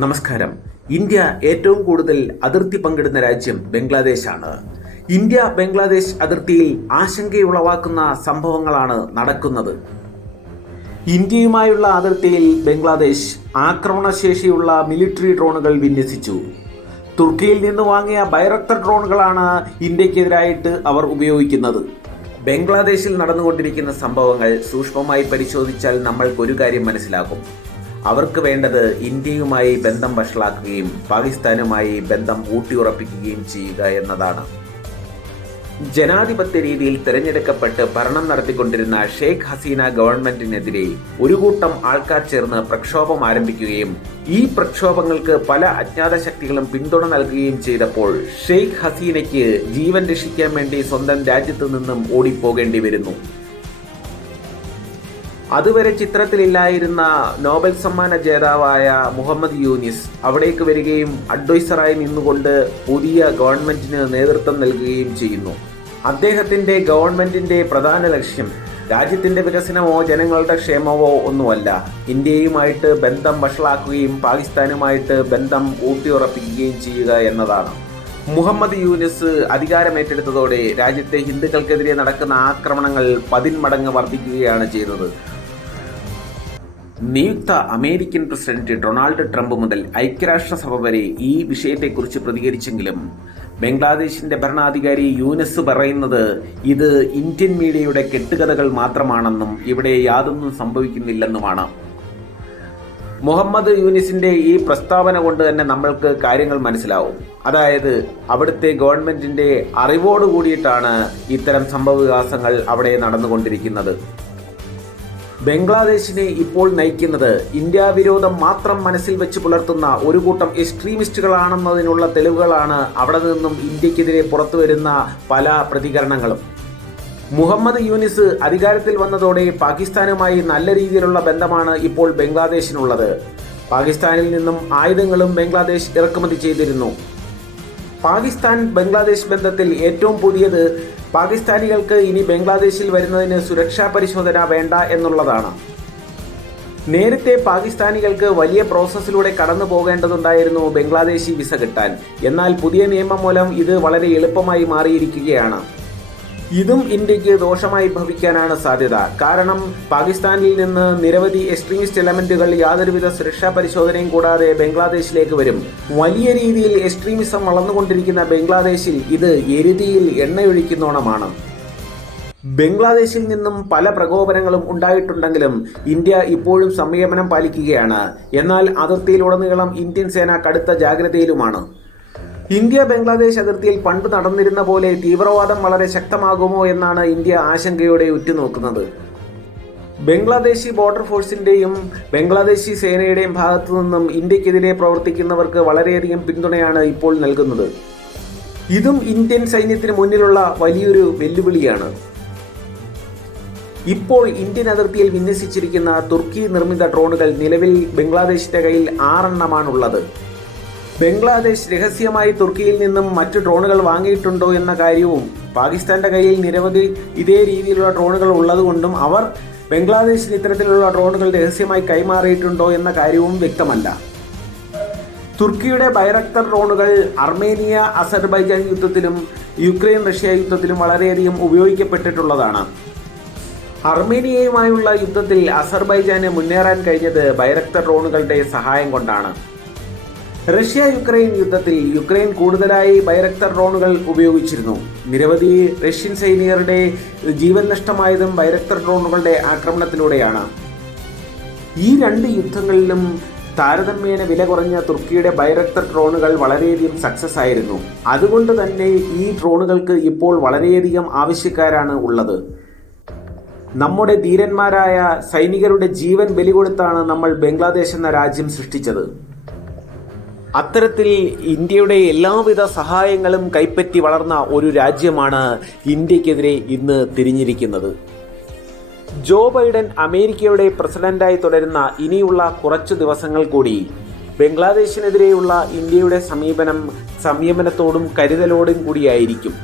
നമസ്കാരം. ഇന്ത്യ ഏറ്റവും കൂടുതൽ അതിർത്തി പങ്കിടുന്ന രാജ്യം ബംഗ്ലാദേശാണ്. ഇന്ത്യ ബംഗ്ലാദേശ് അതിർത്തിയിൽ ആശങ്കയുളവാക്കുന്ന സംഭവങ്ങളാണ് നടക്കുന്നത്. ഇന്ത്യയുമായുള്ള അതിർത്തിയിൽ ബംഗ്ലാദേശ് ആക്രമണശേഷിയുള്ള മിലിറ്ററി ഡ്രോണുകൾ വിന്യസിച്ചു. തുർക്കിയിൽ നിന്ന് വാങ്ങിയ ബൈറക്തർ ഡ്രോണുകളാണ് ഇന്ത്യക്കെതിരായിട്ട് അവർ ഉപയോഗിക്കുന്നത്. ബംഗ്ലാദേശിൽ നടന്നുകൊണ്ടിരിക്കുന്ന സംഭവങ്ങൾ സൂക്ഷ്മമായി പരിശോധിച്ചാൽ നമ്മൾക്കൊരു കാര്യം മനസ്സിലാകും. അവർക്ക് വേണ്ടത് ഇന്ത്യയുമായി ബന്ധം വഷളാക്കുകയും പാകിസ്ഥാനുമായി ബന്ധം ഊട്ടിയുറപ്പിക്കുകയും ചെയ്യുക എന്നതാണ്. ജനാധിപത്യ രീതിയിൽ തിരഞ്ഞെടുക്കപ്പെട്ട് ഭരണം നടത്തിക്കൊണ്ടിരുന്ന ഷെയ്ഖ് ഹസീന ഗവൺമെന്റിനെതിരെ ഒരു കൂട്ടം ആൾക്കാർ ചേർന്ന് പ്രക്ഷോഭം ആരംഭിക്കുകയും ഈ പ്രക്ഷോഭങ്ങൾക്ക് പല അജ്ഞാത ശക്തികളും പിന്തുണ നൽകുകയും ചെയ്തപ്പോൾ ഷെയ്ഖ് ഹസീനയ്ക്ക് ജീവൻ രക്ഷിക്കാൻ വേണ്ടി സ്വന്തം രാജ്യത്തു നിന്നും ഓടിപ്പോകേണ്ടി വരുന്നു. അതുവരെ ചിത്രത്തിലില്ലായിരുന്ന നോബൽ സമ്മാന ജേതാവായ മുഹമ്മദ് യൂനിസ് അവിടേക്ക് വരികയും അഡ്വൈസറായി നിന്നുകൊണ്ട് പുതിയ ഗവൺമെന്റിന് നേതൃത്വം നൽകുകയും ചെയ്യുന്നു. അദ്ദേഹത്തിന്റെ ഗവൺമെന്റിന്റെ പ്രധാന ലക്ഷ്യം രാജ്യത്തിന്റെ വികസനമോ ജനങ്ങളുടെ ക്ഷേമമോ ഒന്നുമല്ല, ഇന്ത്യയുമായിട്ട് ബന്ധം വഷളാക്കുകയും പാകിസ്ഥാനുമായിട്ട് ബന്ധം ഊട്ടിയുറപ്പിക്കുകയും ചെയ്യുക എന്നതാണ്. മുഹമ്മദ് യൂനിസ് അധികാരമേറ്റെടുത്തതോടെ രാജ്യത്തെ ഹിന്ദുക്കൾക്കെതിരെ നടക്കുന്ന ആക്രമണങ്ങൾ 10 മടങ്ങ് വർദ്ധിക്കുകയാണ് ചെയ്തത്. നിയുക്ത അമേരിക്കൻ പ്രസിഡന്റ് ഡൊണാൾഡ് ട്രംപ് മുതൽ ഐക്യരാഷ്ട്രസഭ വരെ ഈ വിഷയത്തെക്കുറിച്ച് പ്രതികരിച്ചെങ്കിലും ബംഗ്ലാദേശിന്റെ ഭരണാധികാരി യൂനിസ് പറയുന്നത് ഇത് ഇന്ത്യൻ മീഡിയയുടെ കെട്ടുകഥകൾ മാത്രമാണെന്നും ഇവിടെ യാതൊന്നും സംഭവിക്കുന്നില്ലെന്നുമാണ്. മുഹമ്മദ് യൂനിസിന്റെ ഈ പ്രസ്താവന കൊണ്ട് തന്നെ നമ്മൾക്ക് കാര്യങ്ങൾ മനസ്സിലാവും. അതായത് അവിടുത്തെ ഗവൺമെന്റിന്റെ അറിവോട് കൂടിയിട്ടാണ് ഇത്തരം സംഭവവികാസങ്ങൾ അവിടെ നടന്നുകൊണ്ടിരിക്കുന്നത്. ബംഗ്ലാദേശിനെ ഇപ്പോൾ നയിക്കുന്നത് ഇന്ത്യ വിരോധം മാത്രം മനസ്സിൽ വെച്ച് പുലർത്തുന്ന ഒരു കൂട്ടം എക്സ്ട്രീമിസ്റ്റുകളാണെന്നതിനുള്ള തെളിവുകളാണ് അവിടെ നിന്നും ഇന്ത്യക്കെതിരെ പുറത്തുവരുന്ന പല പ്രതികരണങ്ങളും. മുഹമ്മദ് യൂനിസ് അധികാരത്തിൽ വന്നതോടെ പാകിസ്ഥാനുമായി നല്ല രീതിയിലുള്ള ബന്ധമാണ് ഇപ്പോൾ ബംഗ്ലാദേശിനുള്ളത്. പാകിസ്ഥാനിൽ നിന്നും ആയുധങ്ങളും ബംഗ്ലാദേശ് ഇറക്കുമതി ചെയ്തിരുന്നു. പാകിസ്ഥാൻ ബംഗ്ലാദേശ് ബന്ധത്തിൽ ഏറ്റവും പുതിയത് പാകിസ്ഥാനികൾക്ക് ഇനി ബംഗ്ലാദേശിൽ വരുന്നതിന് സുരക്ഷാ പരിശോധന വേണ്ട എന്നുള്ളതാണ്. നേരത്തെ പാകിസ്ഥാനികൾക്ക് വലിയ പ്രോസസ്സിലൂടെ കടന്നു പോകേണ്ടതുണ്ടായിരുന്നു ബംഗ്ലാദേശി വിസ കിട്ടാൻ. എന്നാൽ പുതിയ നിയമം മൂലം ഇത് വളരെ എളുപ്പമായി മാറിയിരിക്കുകയാണ്. ഇതും ഇന്ത്യക്ക് ദോഷമായി ഭവിക്കാനാണ് സാധ്യത. കാരണം പാകിസ്ഥാനിൽ നിന്ന് നിരവധി എക്സ്ട്രീമിസ്റ്റ് എലമെന്റുകൾ യാതൊരുവിധ സുരക്ഷാ പരിശോധനയും കൂടാതെ ബംഗ്ലാദേശിലേക്ക് വരും. വലിയ രീതിയിൽ എക്സ്ട്രീമിസം വളർന്നുകൊണ്ടിരിക്കുന്ന ബംഗ്ലാദേശിൽ ഇത് എരുതിയിൽ എണ്ണയൊഴിക്കുന്നോണമാണ്. ബംഗ്ലാദേശിൽ നിന്നും പല പ്രകോപനങ്ങളും ഉണ്ടായിട്ടുണ്ടെങ്കിലും ഇന്ത്യ ഇപ്പോഴും സംയമനം പാലിക്കുകയാണ്. എന്നാൽ അതിർത്തിയിലുടനീളം ഇന്ത്യൻ സേന കടുത്ത ജാഗ്രതയിലുമാണ്. ഇന്ത്യ ബംഗ്ലാദേശ് അതിർത്തിയിൽ പണ്ട് നടന്നിരുന്ന പോലെ തീവ്രവാദം വളരെ ശക്തമാകുമോ എന്നാണ് ഇന്ത്യ ആശങ്കയോടെ ഉറ്റുനോക്കുന്നത്. ബംഗ്ലാദേശി ബോർഡർ ഫോഴ്സിന്റെയും ബംഗ്ലാദേശി സേനയുടെയും ഭാഗത്തു നിന്നും ഇന്ത്യക്കെതിരെ പ്രവർത്തിക്കുന്നവർക്ക് വളരെയധികം പിന്തുണയാണ് ഇപ്പോൾ നൽകുന്നത്. ഇതും ഇന്ത്യൻ സൈന്യത്തിന് മുന്നിലുള്ള വലിയൊരു വെല്ലുവിളിയാണ്. ഇപ്പോൾ ഇന്ത്യൻ അതിർത്തിയിൽ വിന്യസിച്ചിരിക്കുന്ന തുർക്കി നിർമ്മിത ഡ്രോണുകൾ നിലവിൽ ബംഗ്ലാദേശിന്റെ കയ്യിൽ 6 എണ്ണമാണുള്ളത്. ബംഗ്ലാദേശ് രഹസ്യമായി തുർക്കിയിൽ നിന്നും മറ്റു ഡ്രോണുകൾ വാങ്ങിയിട്ടുണ്ടോ എന്ന കാര്യവും പാകിസ്ഥാന്റെ കയ്യിൽ നിരവധി ഇതേ രീതിയിലുള്ള ഡ്രോണുകൾ ഉള്ളതുകൊണ്ടും അവർ ബംഗ്ലാദേശിൽ ഇത്തരത്തിലുള്ള ഡ്രോണുകൾ രഹസ്യമായി കൈമാറിയിട്ടുണ്ടോ എന്ന കാര്യവും വ്യക്തമല്ല. തുർക്കിയുടെ ബൈറക്തർ ഡ്രോണുകൾ അർമേനിയ അസർബൈജാൻ യുദ്ധത്തിലും യുക്രൈൻ റഷ്യ യുദ്ധത്തിലും വളരെയധികം ഉപയോഗിക്കപ്പെട്ടിട്ടുള്ളതാണ്. അർമേനിയയുമായുള്ള യുദ്ധത്തിൽ അസർബൈജാന് മുന്നേറാൻ കഴിഞ്ഞത് ബൈറക്തർ ഡ്രോണുകളുടെ സഹായം കൊണ്ടാണ്. റഷ്യ യുക്രൈൻ യുദ്ധത്തിൽ യുക്രൈൻ കൂടുതലായി ബൈറക്തർ ഡ്രോണുകൾ ഉപയോഗിച്ചിരുന്നു. നിരവധി റഷ്യൻ സൈനികരുടെ ജീവൻ നഷ്ടമായതും ബൈറക്തർ ഡ്രോണുകളുടെ ആക്രമണത്തിലൂടെയാണ്. ഈ 2 യുദ്ധങ്ങളിലും താരതമ്യേന വില കുറഞ്ഞ തുർക്കിയുടെ ബൈറക്തർ ഡ്രോണുകൾ വളരെയധികം സക്സസ് ആയിരുന്നു. അതുകൊണ്ട് തന്നെ ഈ ഡ്രോണുകൾക്ക് ഇപ്പോൾ വളരെയധികം ആവശ്യക്കാരാണ് ഉള്ളത്. നമ്മുടെ ധീരന്മാരായ സൈനികരുടെ ജീവൻ ബലി കൊടുത്താണ് നമ്മൾ ബംഗ്ലാദേശ് എന്ന രാജ്യം സൃഷ്ടിച്ചത്. അത്തരത്തിൽ ഇന്ത്യയുടെ എല്ലാവിധ സഹായങ്ങളും കൈപ്പറ്റി വളർന്ന ഒരു രാജ്യമാണ് ഇന്ത്യക്കെതിരെ ഇന്ന് തിരിഞ്ഞിരിക്കുന്നത്. ജോ ബൈഡൻ അമേരിക്കയുടെ പ്രസിഡന്റായി തുടരുന്ന ഇനിയുള്ള കുറച്ചു ദിവസങ്ങൾ കൂടി ബംഗ്ലാദേശിനെതിരെയുള്ള ഇന്ത്യയുടെ സമീപനം സംയമനത്തോടും കരുതലോടും കൂടിയായിരിക്കും.